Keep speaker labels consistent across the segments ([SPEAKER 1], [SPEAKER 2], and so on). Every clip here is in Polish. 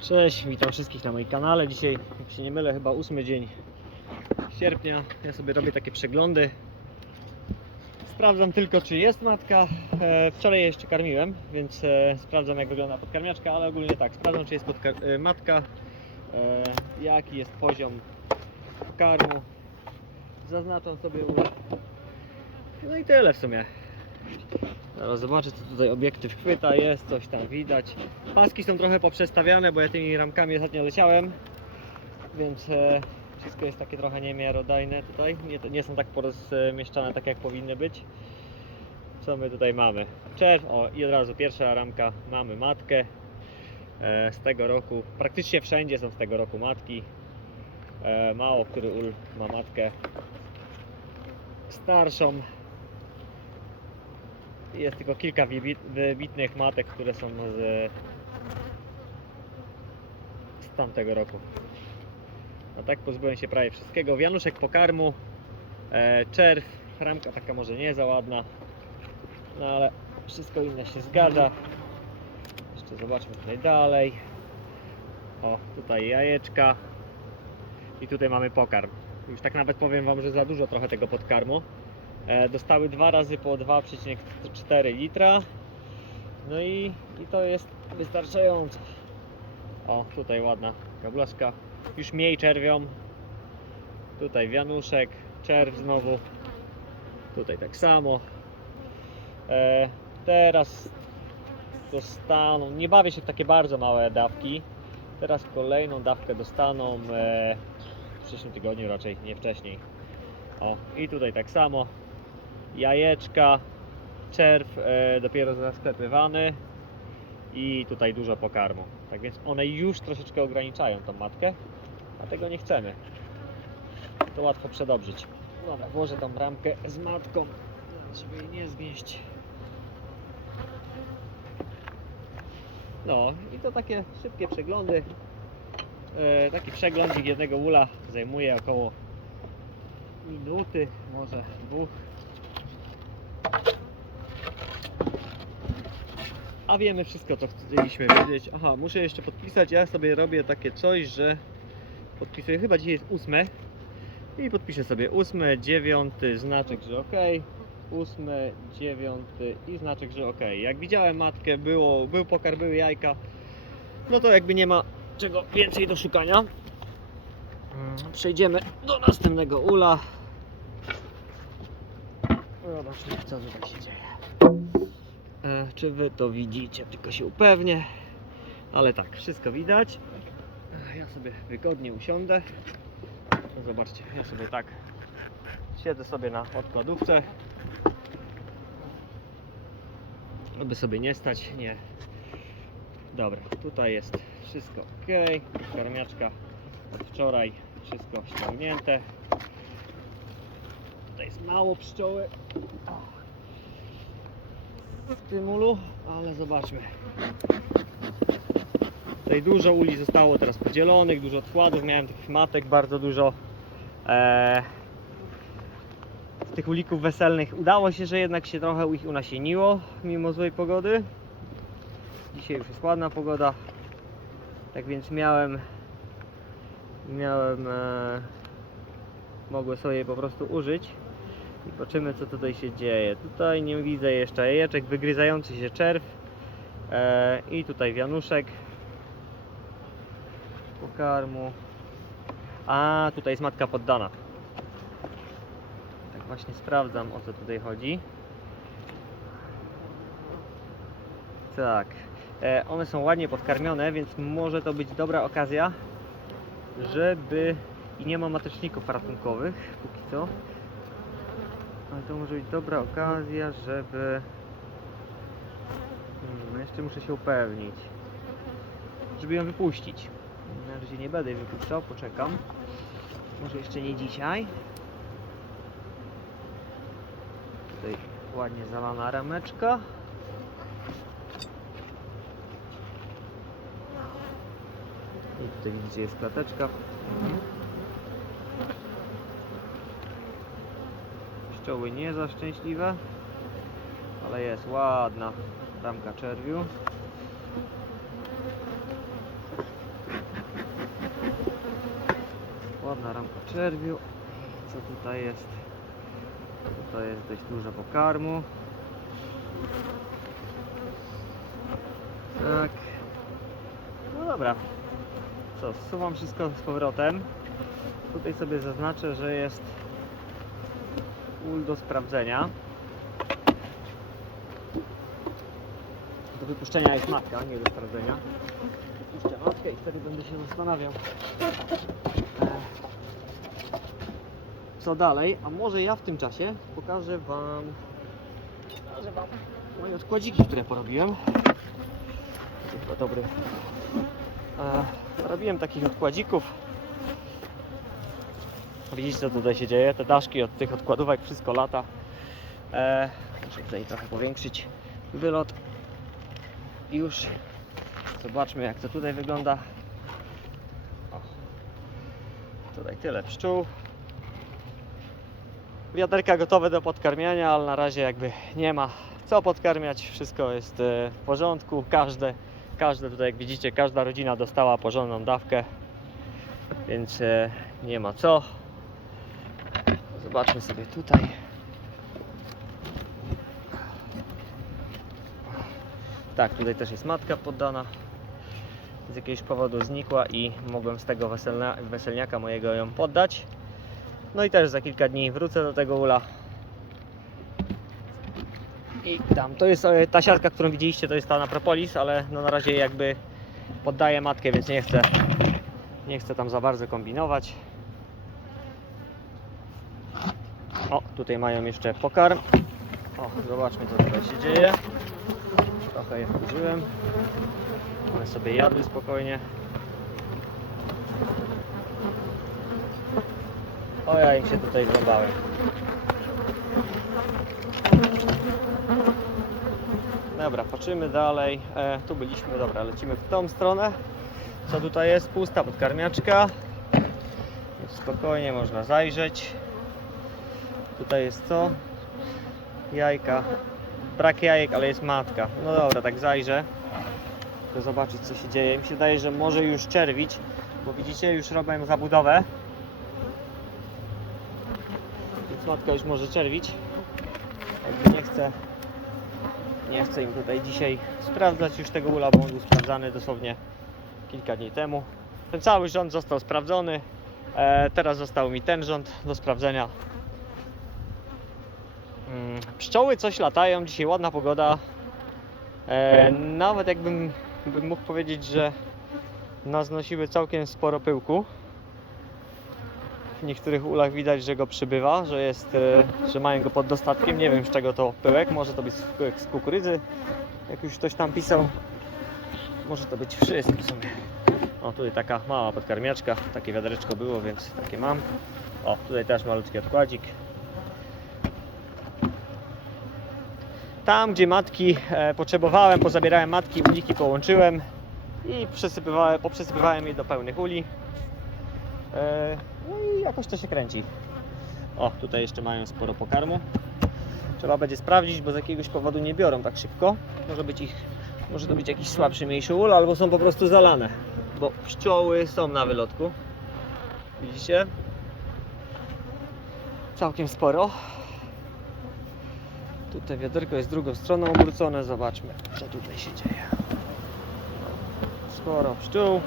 [SPEAKER 1] Cześć, witam wszystkich na moim kanale. Dzisiaj, jak się nie mylę, chyba ósmy dzień sierpnia. Ja sobie robię takie przeglądy. Sprawdzam tylko, czy jest matka. E, wczoraj je jeszcze karmiłem, więc e, sprawdzam, jak wygląda podkarmiaczka, ale ogólnie tak, sprawdzam, czy jest e, matka, jaki jest poziom karmu. Zaznaczam sobie. No i tyle w sumie. Zaraz zobaczę, co tutaj obiektyw chwyta, jest coś tam widać. Paski są trochę poprzestawiane, bo ja tymi ramkami ostatnio leciałem, więc e, wszystko jest takie trochę niemiarodajne tutaj. Nie, nie są tak porozmieszczane tak jak powinny być. Co my tutaj mamy? Czerw, o i od razu pierwsza ramka, mamy matkę e, z tego roku. Praktycznie wszędzie są z tego roku matki. E, mało który ul ma matkę starszą. Jest tylko kilka wybit- wybitnych matek, które są z, z tamtego roku. No tak pozbyłem się prawie wszystkiego. Wianuszek pokarmu, e, czerw, ramka taka może nie za ładna, no ale wszystko inne się zgadza. Jeszcze zobaczmy tutaj dalej. O, tutaj jajeczka i tutaj mamy pokarm. Już tak nawet powiem Wam, że za dużo trochę tego podkarmu. E, dostały dwa razy po 2,4 litra. No i, i to jest wystarczająco. O, tutaj ładna kablaszka. Już mniej czerwią. Tutaj wianuszek, czerw znowu. Tutaj tak samo. E, teraz dostaną, nie bawię się w takie bardzo małe dawki. Teraz kolejną dawkę dostaną e, w przyszłym tygodniu raczej, nie wcześniej. O, i tutaj tak samo jajeczka, czerw e, dopiero zasklepywany i tutaj dużo pokarmu. Tak więc one już troszeczkę ograniczają tą matkę, a tego nie chcemy. To łatwo przedobrzyć. Dobra, włożę tą ramkę z matką, żeby jej nie zgnieść. No i to takie szybkie przeglądy. E, taki przeglądzik jednego ula zajmuje około minuty, może dwóch. A wiemy wszystko, co chcieliśmy wiedzieć. Aha, muszę jeszcze podpisać. Ja sobie robię takie coś, że podpisuję. Chyba dzisiaj jest ósme. I podpiszę sobie ósmy, dziewiąty, znaczek, że ok. Ósmy, dziewiąty i znaczek, że ok. Jak widziałem matkę, było, był pokar, były jajka. No to jakby nie ma czego więcej do szukania. Mm, Przejdziemy do następnego ula. Zobaczmy, co tutaj się dzieje. E, czy wy to widzicie? Tylko się upewnię. Ale tak, wszystko widać. E, Ja sobie wygodnie usiądę. No Zobaczcie, ja sobie tak siedzę sobie na odkładówce. Aby sobie nie stać, nie. Dobra, tutaj jest wszystko ok. Karmiaczka od wczoraj, wszystko ściągnięte. Tutaj jest mało pszczoły w tym ulu, ale zobaczmy. Tutaj dużo uli zostało teraz podzielonych, dużo odkładów, miałem tych matek bardzo dużo. Eee, z tych ulików weselnych udało się, że jednak się trochę ich unasieniło, mimo złej pogody. Dzisiaj już jest ładna pogoda, tak więc miałem miałem e, mogłem sobie po prostu użyć i zobaczymy co tutaj się dzieje. Tutaj nie widzę jeszcze jajeczek, wygryzający się czerw e, i tutaj wianuszek pokarmu. A tutaj jest matka poddana. Tak właśnie sprawdzam o co tutaj chodzi. Tak. E, one są ładnie podkarmione, więc może to być dobra okazja, żeby i nie ma mateczników ratunkowych póki co. Ale to może być dobra okazja, żeby. Hmm, no jeszcze muszę się upewnić. Żeby ją wypuścić. Na razie nie będę jej wypuszczał, poczekam. Może jeszcze nie dzisiaj. Tutaj ładnie zalana rameczka. I tutaj widzicie jest klateczka. pszczoły nie za szczęśliwe, ale jest ładna ramka czerwiu. Ładna ramka czerwiu. Co tutaj jest? Tutaj jest dość dużo pokarmu. Tak. No dobra. Co, zsuwam wszystko z powrotem. Tutaj sobie zaznaczę, że jest ul do sprawdzenia. Do wypuszczenia jest matka, nie do sprawdzenia. Wypuszczę matkę i wtedy będę się zastanawiał. e, Co dalej? A może ja w tym czasie pokażę Wam, moje odkładziki, które porobiłem. To dobry. E, robiłem takich odkładzików. Widzicie co tutaj się dzieje? Te daszki od tych odkładówek, wszystko lata. E, muszę tutaj trochę powiększyć wylot. Już zobaczmy jak to tutaj wygląda. O. Tutaj tyle pszczół. Wiaderka gotowe do podkarmiania, ale na razie jakby nie ma co podkarmiać. Wszystko jest e, w porządku. Każde, każde tutaj jak widzicie, każda rodzina dostała porządną dawkę. Więc e, nie ma co. Zobaczmy sobie tutaj. Tak, tutaj też jest matka poddana. Z jakiegoś powodu znikła i mogłem z tego weselna, weselniaka mojego ją poddać. No i też za kilka dni wrócę do tego ula. I tam, to jest e, ta siatka, którą widzieliście, to jest ta na Propolis, ale no na razie jakby poddaję matkę, więc nie chcę, nie chcę tam za bardzo kombinować. O, tutaj mają jeszcze pokarm. O, zobaczmy co tutaj się dzieje. Trochę je wkurzyłem. One sobie jadły spokojnie. O, ja im się tutaj wrąbałem. Dobra, patrzymy dalej. E, tu byliśmy, dobra, lecimy w tą stronę. Co tutaj jest? Pusta podkarmiaczka. Spokojnie można zajrzeć. Tutaj jest co? Jajka. Brak jajek, ale jest matka. No dobra, tak zajrzę. Chcę zobaczyć co się dzieje. Mi się wydaje, że może już czerwić, bo widzicie, już robię zabudowę. Więc matka już może czerwić. Jakby nie chcę nie chcę im tutaj dzisiaj sprawdzać już tego ula, bo on był sprawdzany dosłownie kilka dni temu. Ten cały rząd został sprawdzony. E, teraz został mi ten rząd do sprawdzenia. Pszczoły coś latają, dzisiaj ładna pogoda. E, nawet jakbym bym mógł powiedzieć, że naznosiły całkiem sporo pyłku. W niektórych ulach widać, że go przybywa, że jest, e, że mają go pod dostatkiem. Nie wiem z czego to pyłek, może to być pyłek z kukurydzy, jak już ktoś tam pisał. Może to być wszystko w sumie. O, tutaj taka mała podkarmiaczka, takie wiadereczko było, więc takie mam. O, tutaj też malutki odkładzik. Tam, gdzie matki e, potrzebowałem, pozabierałem matki, uliki połączyłem i przesypywałem, poprzesypywałem je do pełnych uli. E, no i jakoś to się kręci. O, tutaj jeszcze mają sporo pokarmu. Trzeba będzie sprawdzić, bo z jakiegoś powodu nie biorą tak szybko. Może być ich, może to być jakiś słabszy, mniejszy ul, albo są po prostu zalane. Bo pszczoły są na wylotku. Widzicie? Całkiem sporo. Tutaj wiaderko jest drugą stroną obrócone. Zobaczmy, co tutaj się dzieje. Sporo pszczół.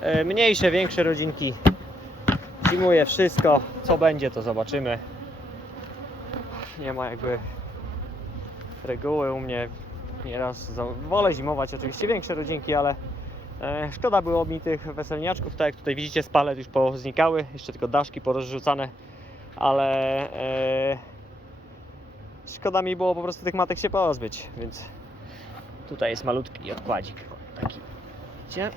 [SPEAKER 1] E, Mniejsze, większe rodzinki. Zimuje wszystko. Co będzie, to zobaczymy. Nie ma jakby reguły u mnie. Nieraz wolę zimować oczywiście większe rodzinki, ale e, szkoda było mi tych weselniaczków. Tak jak tutaj widzicie, spale już poznikały. Jeszcze tylko daszki porozrzucane, ale e, szkoda mi było po prostu tych matek się pozbyć, więc tutaj jest malutki odkładzik. Taki. Widzicie?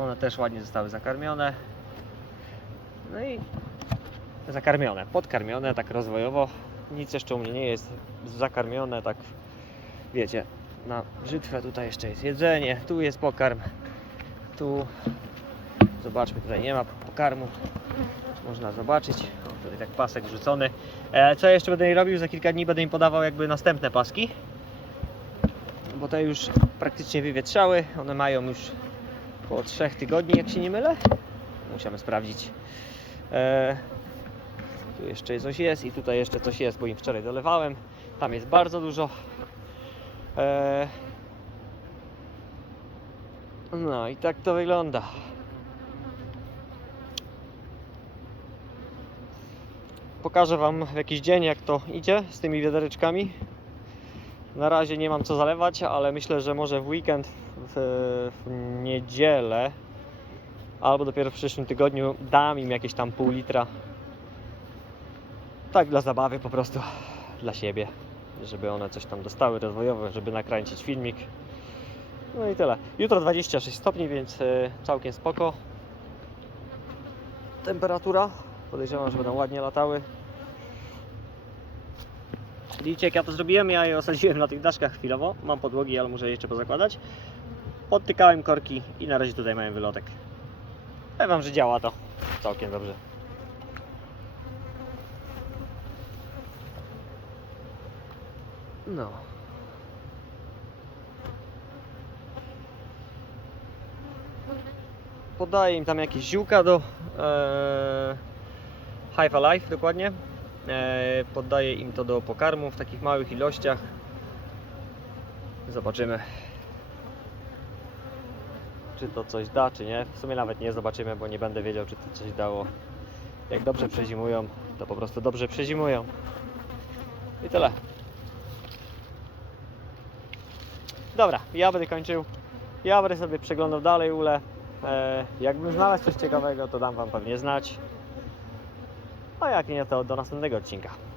[SPEAKER 1] One też ładnie zostały zakarmione. No i zakarmione, podkarmione tak rozwojowo. Nic jeszcze u mnie nie jest zakarmione, tak wiecie, na brzytwę tutaj jeszcze jest jedzenie, tu jest pokarm, tu zobaczmy, tutaj nie ma pokarmu, można zobaczyć, tutaj tak pasek wrzucony. E, co jeszcze będę robił, za kilka dni będę im podawał jakby następne paski, bo te już praktycznie wywietrzały. One mają już około 3 tygodni, jak się nie mylę. Musiamy sprawdzić. E, tu jeszcze coś jest i tutaj jeszcze coś jest, bo im wczoraj dolewałem. Tam jest bardzo dużo. E, no i tak to wygląda. Pokażę Wam w jakiś dzień, jak to idzie z tymi wiadereczkami. Na razie nie mam co zalewać, ale myślę, że może w weekend, w, w niedzielę albo dopiero w przyszłym tygodniu dam im jakieś tam pół litra. Tak dla zabawy po prostu, dla siebie, żeby one coś tam dostały rozwojowe, żeby nakręcić filmik. No i tyle. Jutro 26 stopni, więc e, całkiem spoko. Temperatura. Podejrzewam, że będą ładnie latały. Widzicie jak ja to zrobiłem? Ja je osadziłem na tych daszkach chwilowo. Mam podłogi, ale muszę je jeszcze pozakładać. Podtykałem korki i na razie tutaj mają wylotek. Powiem wam, że działa to całkiem dobrze. No. Podaję im tam jakieś ziółka do e, Hive Alive dokładnie. E, poddaję im to do pokarmu w takich małych ilościach. Zobaczymy, czy to coś da, czy nie. W sumie nawet nie zobaczymy, bo nie będę wiedział, czy to coś dało. Jak dobrze przezimują, to po prostu dobrze przezimują. I tyle. Dobra, ja będę kończył. Ja będę sobie przeglądał dalej ule. E, jakbym znalazł coś ciekawego, to dam Wam pewnie znać. A jak nie, to do następnego odcinka.